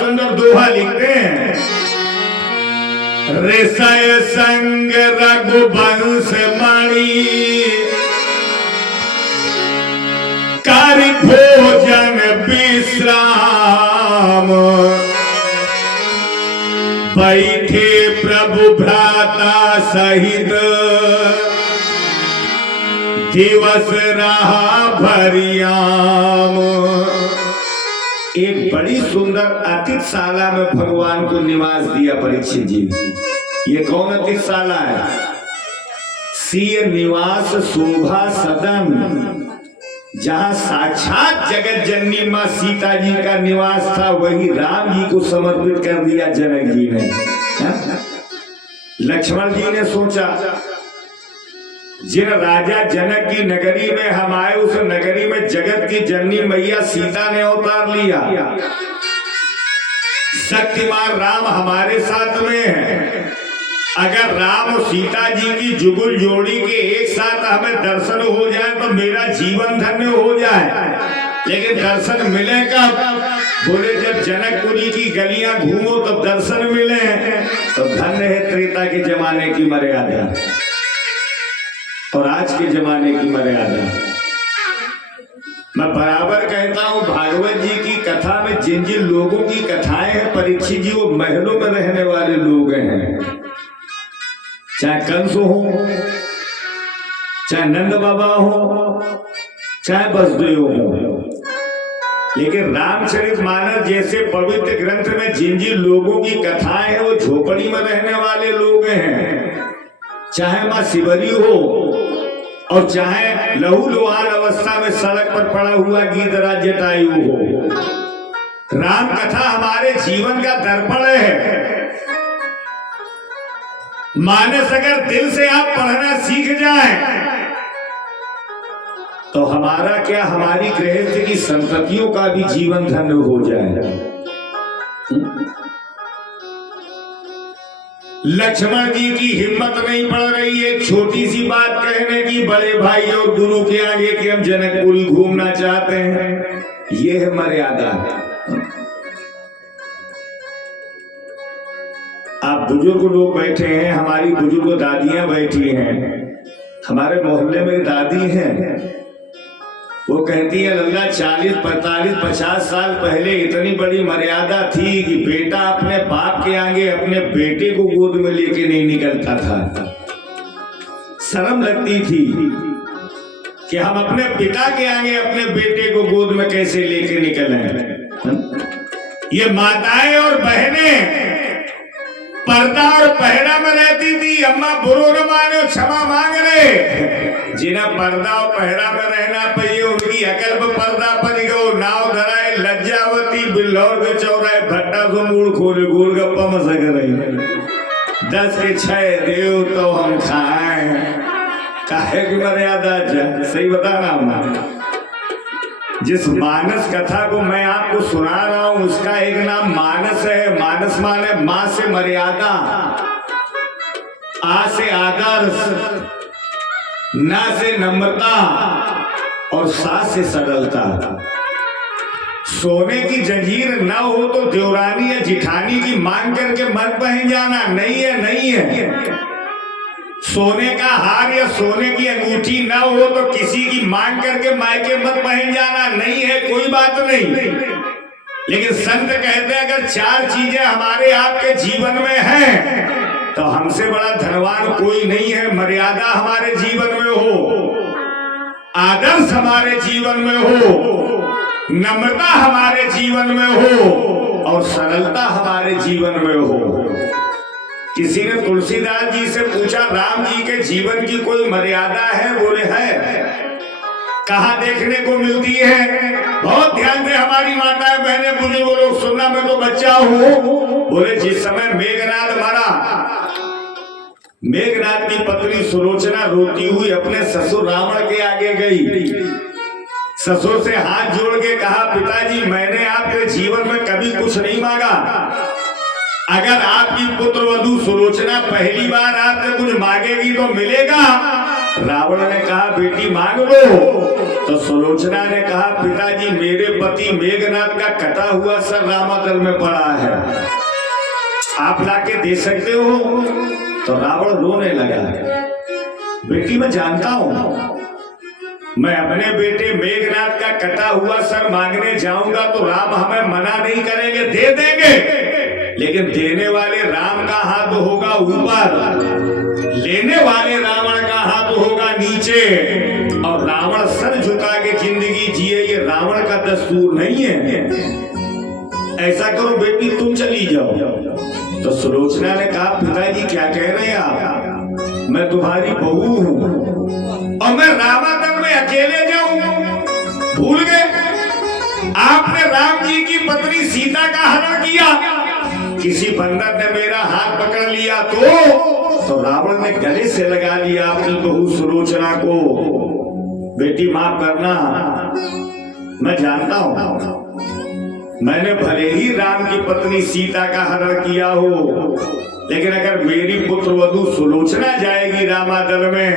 सुंदर दोहा लिखते हैं। ऋषय संग रघुवंश मणि कर भोजन विश्राम, बैठे प्रभु भ्राता सहित दिवस रहा भरियाम। एक बड़ी सुंदर अतिथशाला में भगवान को निवास दिया परीक्षित जी। ये कौन अतिथशाला है? सीय निवास शोभा सदन, जहां साक्षात जगत जननी मां सीता जी का निवास था, वही राम जी को समर्पित कर दिया जनक जी ने। लक्ष्मण जी ने सोचा जिन राजा जनक की नगरी में हम आए, उस नगरी में जगत की जननी मैया सीता ने अवतार लिया। शक्तिमान राम हमारे साथ में है। अगर राम और सीता जी की जुगुल जोड़ी के एक साथ हमें दर्शन हो जाए तो मेरा जीवन धन्य हो जाए। लेकिन दर्शन मिले कब? बोले जब जनकपुरी की गलियां घूमो तब दर्शन मिले। तो धन्य है त्रेता के जमाने की मर्यादा और आज के जमाने की मर्यादा। मैं बराबर कहता हूँ, भागवत जी की कथा में जिन जिन लोगों की कथाएं हैं परीक्षित जी, वो महलों में रहने वाले लोग हैं। चाहे कंस हो, चाहे नंद बाबा हो, चाहे वसुदेव हो। लेकिन रामचरितमानस जैसे पवित्र ग्रंथ में जिन जिन लोगों की कथाएं हैं वो झोपड़ी में रहने वाले लोग हैं। चाहे मां शिवरी हो और चाहे लहू लुहान अवस्था में सड़क पर पड़ा हुआ गीधराज जटायु हो। राम कथा हमारे जीवन का दर्पण है। मानस अगर दिल से आप पढ़ना सीख जाएं तो हमारा क्या, हमारी गृहस्थ की संततियों का भी जीवन धन्य हो जाए। लक्ष्मण जी की हिम्मत नहीं पड़ रही है छोटी सी बात कहने की बड़े भाई और गुरु के आगे कि हम जनकपुरी घूमना चाहते हैं। ये है मर्यादा। आप बुजुर्ग लोग बैठे हैं, हमारी बुजुर्ग दादियां बैठी हैं। हमारे मोहल्ले में दादी हैं, वो कहती है लल्ला 40, 45, 50 साल पहले इतनी बड़ी मर्यादा थी कि बेटा अपने बाप के आगे अपने बेटे को गोद में लेके नहीं निकलता था। शर्म लगती थी कि हम अपने पिता के आगे अपने बेटे को गोद में कैसे लेके निकलें। ये माताएं और बहनें पर्दा और पहरा में रहती थी। अम्मा बुरो न मानो, क्षमा मांग रहे। जिन्हें पर्दा और पहरा में रहना पाइए उनकी अकल पर पर्दा पर गो। नाव धराए लज्जावती बिल्लौर के चौराहे भट्टा से मूड खोले गोलगप्पा मसक रही। 10 के 6 देव तो हम खाएं। काहे की मर्यादा? सही बताना हमारा। जिस मानस कथा को मैं आपको सुना रहा हूं उसका एक नाम मानस है। मानस माने मां से मर्यादा, आ से आदर्श, ना से नम्रता और सा से सरलता। सोने की जंजीर न हो तो देवरानी या जिठानी की मांग करके मत पहन जाना। नहीं है, नहीं है। सोने का हार या सोने की अंगूठी न हो तो किसी की मांग करके मायके मत पहन जाना। नहीं है, कोई बात नहीं। लेकिन संत कहते हैं अगर 4 चीजें हमारे आपके जीवन में हैं तो हमसे बड़ा धनवान कोई नहीं है। मर्यादा हमारे जीवन में हो, आदर्श हमारे जीवन में हो, नम्रता हमारे जीवन में हो और सरलता हमारे जीवन में हो। किसी ने तुलसीदास जी से पूछा राम जी के जीवन की कोई मर्यादा है? बोले है। कहाँ देखने को मिलती है? बहुत ध्यान से हमारी माताएं बहनें बुजुर्ग लोग सुनना, मैं तो बच्चा हूँ। बोले जिस समय मेघनाद मरा, मेघनाद की पत्नी सुलोचना रोती हुई अपने ससुर रावण के आगे गई। ससुर से हाथ जोड़ के कहा पिताजी मैंने आपके जीवन में कभी कुछ नहीं मांगा। अगर आपकी पुत्र वधू सुलोचना पहली बार आपसे कुछ मांगेगी तो मिलेगा, रावण ने कहा बेटी मांग लो। तो सुलोचना ने कहा पिताजी मेरे पति मेघनाथ का कटा हुआ सर रामादल में पड़ा है, आप लाके दे सकते हो? तो रावण रोने लगा। बेटी मैं जानता हूं, मैं अपने बेटे मेघनाथ का कटा हुआ सर मांगने जाऊंगा तो राम हमें मना नहीं करेंगे, दे देंगे, लेकिन देने वाले राम का हाथ होगा ऊपर, लेने वाले रावण का हाथ होगा नीचे, और रावण सर झुका के जिंदगी जिए ये रावण का दस्तूर नहीं है। ऐसा करो बेटी तुम चली जाओ। तो सुलोचना ने कहा पिताजी क्या कह रहे हैं आप, मैं तुम्हारी बहू हूं और मैं रामादल में अकेले जाऊं? भूल गए आपने राम जी की पत्नी सीता का हरण किया, किसी बंदर ने मेरा हाथ पकड़ लिया तो रावण ने गले से लगा लिया अपनी बहू सुलोचना को। बेटी माफ करना, मैं जानता हूं मैंने भले ही राम की पत्नी सीता का हरण किया हो, लेकिन अगर मेरी पुत्र वधू सुलोचना जाएगी रामादल में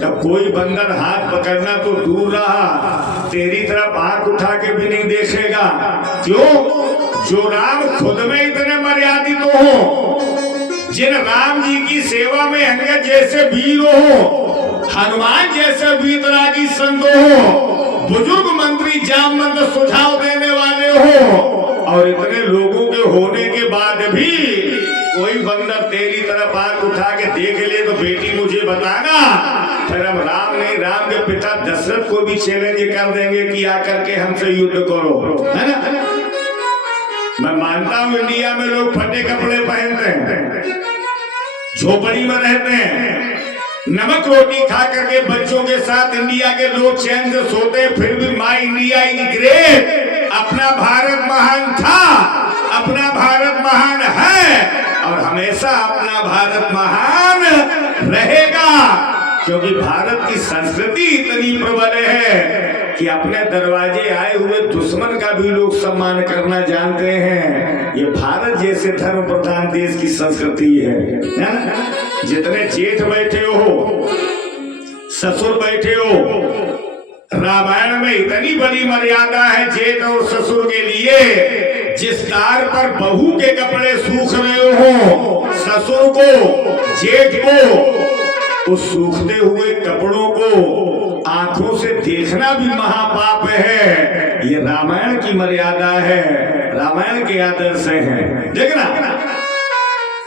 तब कोई बंदर हाथ पकड़ना तो दूर रहा, तेरी तरफ आंख उठा के भी नहीं देखेगा। क्यों? जो राम खुद में इतने मर्यादित हो, जिन राम जी की सेवा में अंगद जैसे वीर हो, हनुमान जैसे वीतरागी संत हो, बुजुर्ग मंत्री जामवंत सुझाव देने वाले हो, और इतने लोगों के होने के बाद भी कोई बंदर तेरी तरफ आंख उठा के देख ले तो बेटी मुझे बताना, फिर हम राम नहीं राम के पिता दशरथ को भी चैलेंज कर देंगे कि आकर के हमसे युद्ध करो, है ना? मैं मानता हूं इंडिया में लोग फटे कपड़े पहनते हैं, झोपड़ी में रहते हैं, नमक रोटी खा करके बच्चों के साथ इंडिया के लोग चैन से सोते हैं, फिर भी माई इंडिया इज ग्रेट, अपना भारत महान था, अपना भारत महान है और हमेशा अपना भारत महान रहेगा, क्योंकि भारत की संस्कृति इतनी प्रबल है कि अपने दरवाजे आए हुए दुश्मन का भी लोग सम्मान करना जानते हैं। ये भारत जैसे धर्म प्रधान देश की संस्कृति है ना? जितने जेठ बैठे हो, ससुर बैठे हो, रामायण में इतनी बड़ी मर्यादा है जेठ और ससुर के लिए, जिस तार पर बहू के कपड़े सूख रहे हो, ससुर को जेठ को उस सूखते हुए कपड़ों को आंखों से देखना भी महापाप है। ये रामायण की मर्यादा है, रामायण के आदर्श हैं। देखना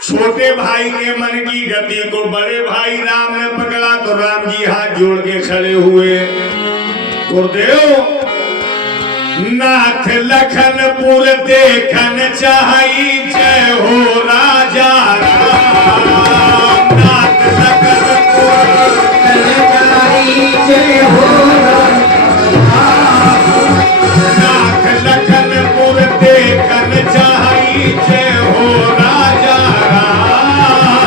छोटे भाई के मन की गति को बड़े भाई राम ने पकड़ा तो राम जी हाथ जोड़ के खड़े हुए, गुरुदेव नाथ लखनपुर देखन चाही, जय हो राजा राम। नाथ लखनपुर जय हो नाथ लखनपुर देखन चाही, जय हो राजा राम।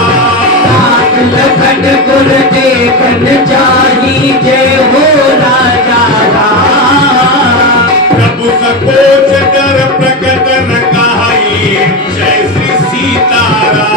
लखनपुर देखन चाही, जय हो राजा राम। प्रभु सकोच डर प्रकट न कहाई, जय श्री सीताराम।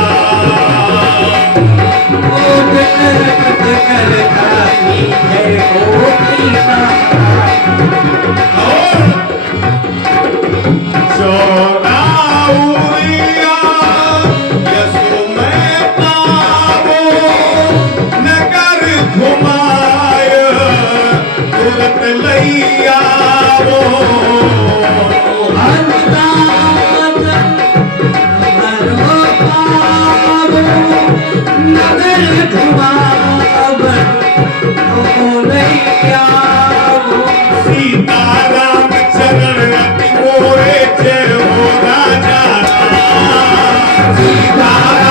सीताराम चरण मोरे, जय हो राजा राम। सीताराम